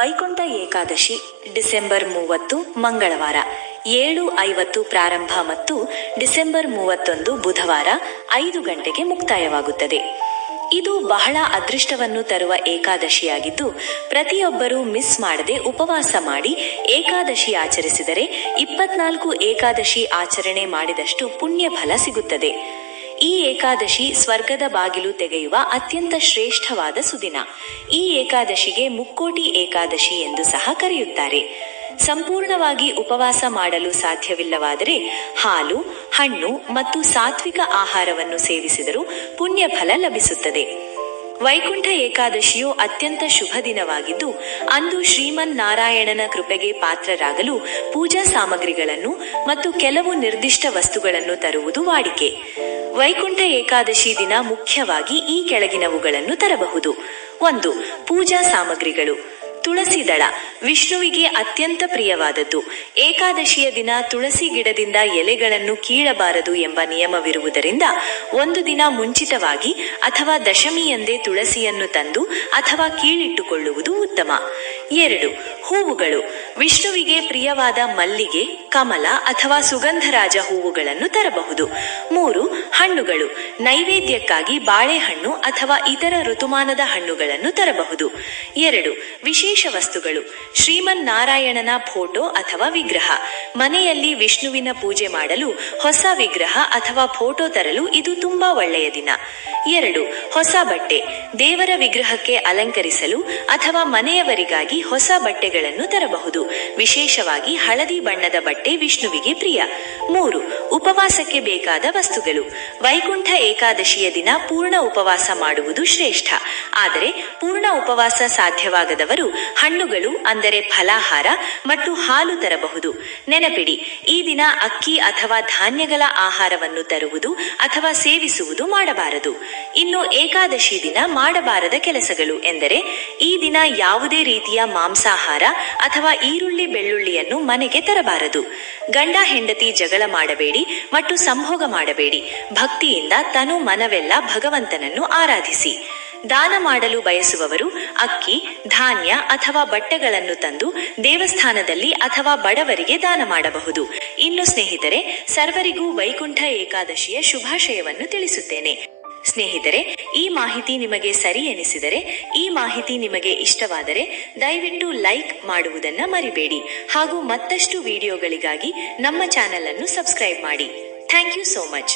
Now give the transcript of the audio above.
Vaikuntha Ekadashi December 30 ಮಂಗಳವಾರ 7:50 ಪ್ರಾರಂಭ ಮತ್ತು ಡಿಸೆಂಬರ್ 31 ಬುಧವಾರ 5 ಗಂಟೆಗೆ ಮುಕ್ತಾಯವಾಗುತ್ತದೆ. ಇದು ಬಹಳ ಅದೃಷ್ಟವನ್ನು ತರುವ ಏಕಾದಶಿಯಾಗಿದ್ದು, ಪ್ರತಿಯೊಬ್ಬರೂ ಮಿಸ್ ಮಾಡದೆ ಉಪವಾಸ ಮಾಡಿ ಏಕಾದಶಿ ಆಚರಿಸಿದರೆ 24 ಏಕಾದಶಿ ಆಚರಣೆ ಮಾಡಿದಷ್ಟು ಪುಣ್ಯ ಫಲ ಸಿಗುತ್ತದೆ. ಈ ಏಕಾದಶಿ ಸ್ವರ್ಗದ ಬಾಗಿಲು ತೆಗೆಯುವ ಅತ್ಯಂತ ಶ್ರೇಷ್ಠವಾದ ಸುದಿನ. ಈ ಏಕಾದಶಿಗೆ ಮುಕ್ಕೋಟಿ ಏಕಾದಶಿ ಎಂದು ಸಹ ಕರೆಯುತ್ತಾರೆ. ಸಂಪೂರ್ಣವಾಗಿ ಉಪವಾಸ ಮಾಡಲು ಸಾಧ್ಯವಿಲ್ಲವಾದರೆ ಹಾಲು, ಹಣ್ಣು ಮತ್ತು ಸಾತ್ವಿಕ ಆಹಾರವನ್ನು ಸೇವಿಸಿದರೂ ಪುಣ್ಯ ಫಲ ಲಭಿಸುತ್ತದೆ. ವೈಕುಂಠ ಏಕಾದಶಿಯು ಅತ್ಯಂತ ಶುಭ ದಿನವಾಗಿದ್ದು, ಅಂದು ಶ್ರೀಮನ್ನಾರಾಯಣನ ಕೃಪೆಗೆ ಪಾತ್ರರಾಗಲು ಪೂಜಾ ಸಾಮಗ್ರಿಗಳನ್ನು ಮತ್ತು ಕೆಲವು ನಿರ್ದಿಷ್ಟ ವಸ್ತುಗಳನ್ನು ತರುವುದು ವಾಡಿಕೆ. ವೈಕುಂಠ ಏಕಾದಶಿ ದಿನ ಮುಖ್ಯವಾಗಿ ಈ ಕೆಳಗಿನವುಗಳನ್ನು ತರಬಹುದು. 1. ಪೂಜಾ ಸಾಮಗ್ರಿಗಳು. ತುಳಸಿ ದಳ ವಿಷ್ಣುವಿಗೆ ಅತ್ಯಂತ ಪ್ರಿಯವಾದದ್ದು. ಏಕಾದಶಿಯ ದಿನ ತುಳಸಿ ಗಿಡದಿಂದ ಎಲೆಗಳನ್ನು ಕೀಳಬಾರದು ಎಂಬ ನಿಯಮವಿರುವುದರಿಂದ ಒಂದು ದಿನ ಮುಂಚಿತವಾಗಿ ಅಥವಾ ದಶಮಿಯಂದೇ ತುಳಸಿಯನ್ನು ತಂದು ಅಥವಾ ಕೀಳಿಟ್ಟುಕೊಳ್ಳುವುದು ಉತ್ತಮ. 2. ಹೂವುಗಳು. ವಿಷ್ಣುವಿಗೆ ಪ್ರಿಯವಾದ ಮಲ್ಲಿಗೆ, ಕಮಲ ಅಥವಾ ಸುಗಂಧರಾಜ ಹೂವುಗಳನ್ನು ತರಬಹುದು. 3. ಹಣ್ಣುಗಳು. ನೈವೇದ್ಯಕ್ಕಾಗಿ ಬಾಳೆಹಣ್ಣು ಅಥವಾ ಇತರ ಋತುಮಾನದ ಹಣ್ಣುಗಳನ್ನು ತರಬಹುದು. 2. ವಿಶೇಷ ವಸ್ತುಗಳು. ಶ್ರೀಮನ್ನಾರಾಯಣನ ಫೋಟೋ ಅಥವಾ ವಿಗ್ರಹ. ಮನೆಯಲ್ಲಿ ವಿಷ್ಣುವಿನ ಪೂಜೆ ಮಾಡಲು ಹೊಸ ವಿಗ್ರಹ ಅಥವಾ ಫೋಟೋ ತರಲು ಇದು ತುಂಬಾ ಒಳ್ಳೆಯ ದಿನ. 2. ಹೊಸ ಬಟ್ಟೆ. ದೇವರ ವಿಗ್ರಹಕ್ಕೆ ಅಲಂಕರಿಸಲು ಅಥವಾ ಮನೆಯವರಿಗಾಗಿ ಹೊಸ ಬಟ್ಟೆಗಳನ್ನು ತರಬಹುದು. ವಿಶೇಷವಾಗಿ ಹಳದಿ ಬಣ್ಣದ ಬಟ್ಟೆ ವಿಷ್ಣುವಿಗೆ ಪ್ರಿಯ. 3. ಉಪವಾಸಕ್ಕೆ ಬೇಕಾದ ವಸ್ತುಗಳು. ವೈಕುಂಠ ಏಕಾದಶಿಯ ದಿನ ಪೂರ್ಣ ಉಪವಾಸ ಮಾಡುವುದು ಶ್ರೇಷ್ಠ. ಆದರೆ ಪೂರ್ಣ ಉಪವಾಸ ಸಾಧ್ಯವಾಗದವರು ಹಣ್ಣುಗಳು ಅಂದರೆ ಫಲಾಹಾರ ಮತ್ತು ಹಾಲು ತರಬಹುದು. ನೆನಪಿಡಿ, ಈ ದಿನ ಅಕ್ಕಿ ಅಥವಾ ಧಾನ್ಯಗಳ ಆಹಾರವನ್ನು ತರುವುದು ಅಥವಾ ಸೇವಿಸುವುದು ಮಾಡಬಾರದು. ಇನ್ನು ಏಕಾದಶಿ ದಿನ ಮಾಡಬಾರದ ಕೆಲಸಗಳು ಎಂದರೆ, ಈ ದಿನ ಯಾವುದೇ ರೀತಿಯ ಮಾಂಸಾಹಾರ ಅಥವಾ ಈರುಳ್ಳಿ ಬೆಳ್ಳುಳ್ಳಿಯನ್ನು ಮನೆಗೆ ತರಬಾರದು. ಗಂಡ ಹೆಂಡತಿ ಜಗಳ ಮಾಡಬೇಡಿ ಮತ್ತು ಸಂಭೋಗ ಮಾಡಬೇಡಿ. ಭಕ್ತಿಯಿಂದ ತನು ಮನವೆಲ್ಲ ಭಗವಂತನನ್ನು ಆರಾಧಿಸಿ. ದಾನ ಮಾಡಲು ಬಯಸುವವರು ಅಕ್ಕಿ, ಧಾನ್ಯ ಅಥವಾ ಬಟ್ಟೆಗಳನ್ನು ತಂದು ದೇವಸ್ಥಾನದಲ್ಲಿ ಅಥವಾ ಬಡವರಿಗೆ ದಾನ ಮಾಡಬಹುದು. ಇನ್ನು ಸ್ನೇಹಿತರೆ, ಸರ್ವರಿಗೂ ವೈಕುಂಠ ಏಕಾದಶಿಯ ಶುಭಾಶಯವನ್ನು ತಿಳಿಸುತ್ತೇನೆ. ಸ್ನೇಹಿತರೆ, ಈ ಮಾಹಿತಿ ನಿಮಗೆ ಸರಿ ಎನಿಸಿದರೆ, ಈ ಮಾಹಿತಿ ನಿಮಗೆ ಇಷ್ಟವಾದರೆ ದಯವಿಟ್ಟು ಲೈಕ್ ಮಾಡುವುದನ್ನು ಮರಿಬೇಡಿ. ಹಾಗೂ ಮತ್ತಷ್ಟು ವಿಡಿಯೋಗಳಿಗಾಗಿ ನಮ್ಮ ಚಾನೆಲ್ ಅನ್ನು ಸಬ್ಸ್ಕ್ರೈಬ್ ಮಾಡಿ. Thank you so much.